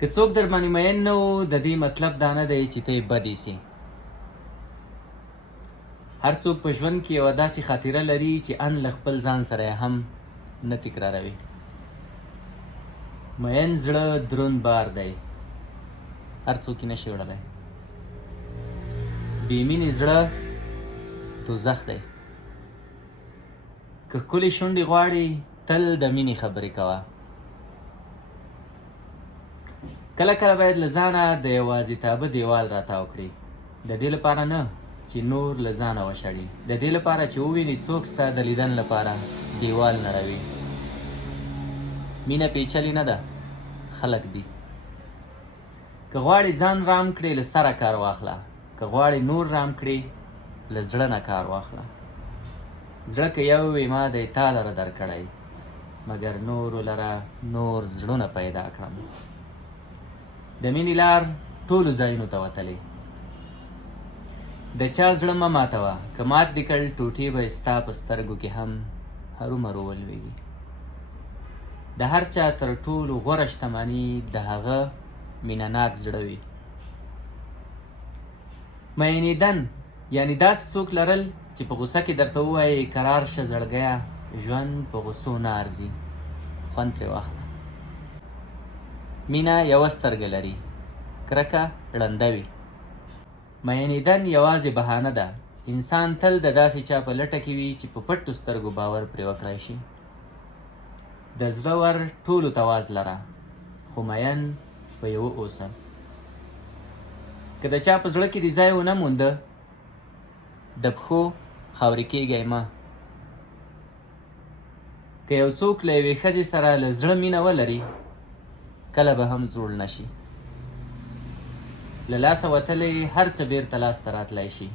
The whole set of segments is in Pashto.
که څوک در باندې مین نه و د دې مطلب دا نه دی چې ته یې بد ایسې. هر څوک په ژوند کې یوه داسې خاطره لري چې ان له خپل ځان سره یې هم نه تکراروي. مین زړه دروند بار دی، هر څوک یې نشي وړلی. بې مینې زړه دوزخ دی. که ښکلې شونډې غواړې تل د مینې خبرې کوه. کله کله باید له ځانه د یوازیتابه دیوال راتاو کړي، د دې لپاره نه چې نور له ځانه وشړي، د دې لپاره چې وویني څوک ستا د لیدن لپاره دیوال نړوي. مینه پیچلې نه ده، خلک دي. که غواړې ځان رام کړې له سره کار واخله، که غواړې نور رام کړې له زړه نه کار واخله. زړه که یو وي ما دی تا لره درکړی، مګر نورو لره نور زړونه پیدا کړم. د مینې لار ټولو ځایونو ته وتلی، د چا زړه مه ماتوه، که مات دې کړ ټوټې به یې ستا په سترګو کې هم هرومرو ولویږي. د هر چا تر ټولو غوره شتمني د هغه مینه ناک زړه وي. مینېدن یعنې داسې څوک لرل چې په غوسه کې درته ووایي کرار شه زړګیه، ژوند په غوسو نه ارځي، خوند ترې واخله. مینه یوه سترګه لري، کرکه ړنده وي. مینېدن یوازې بهانه ده. انسان تل د داسې چا په لټه کې وي چې په پټو سترګو باور پرې وکړی شي. د زړه ور ټولو ته واز لره، خو مین په یوه اوسه. که د چا په زړه کې دې ځای ونه مونده، د پښو خاورې کېږئ مه. که یو څوک له یوې ښځې سره له زړه مینه ولري، کله به هم زوړ نشي. له لاسه وتلی هر څه بیرته لاسته راتلی شي،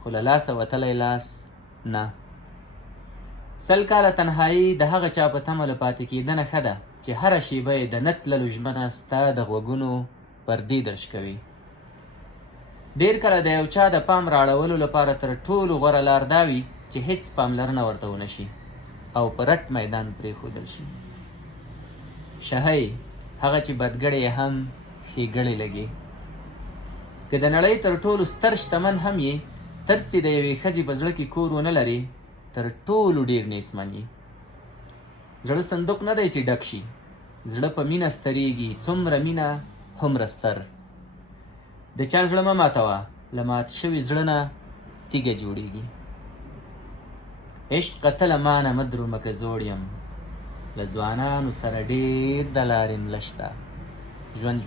خو له لاسه وتلی لاس نه. 100 کاله تنهایي د هغه چا په تمه له پاتې کېدنه ښه ده چې هره شیبه یې د نه تللو ژمنه ستا د غوږونو پردې درش کوي. ډېر کله د یو چا د پام راړولو لپاره تر ټولو غوره لار دا وي چې هیڅ پاملرنه ورته ونه شي او په رټ میدان پرېښودل شي. شهی هغه چې بدګړی یې هم ښېګړې لګي. که د نړۍ تر ټولو ستر شتمن هم یې، تر څې د یوې ښځې په زړه کې کور ونه لري، تر ټولو ډېر نیستمن یې. زړه صندوق نه دی چې ډک شي، زړه په مینه ستریږي، څومره مینه هومره ستر. د چا زړه مه ماتوه، له مات شوي زړه نه تیږه جوړیږي. عشق ته له مانه مه درومه که زوړ یم، له ځوانانو سره ډېر د لارې مله شته. ژوند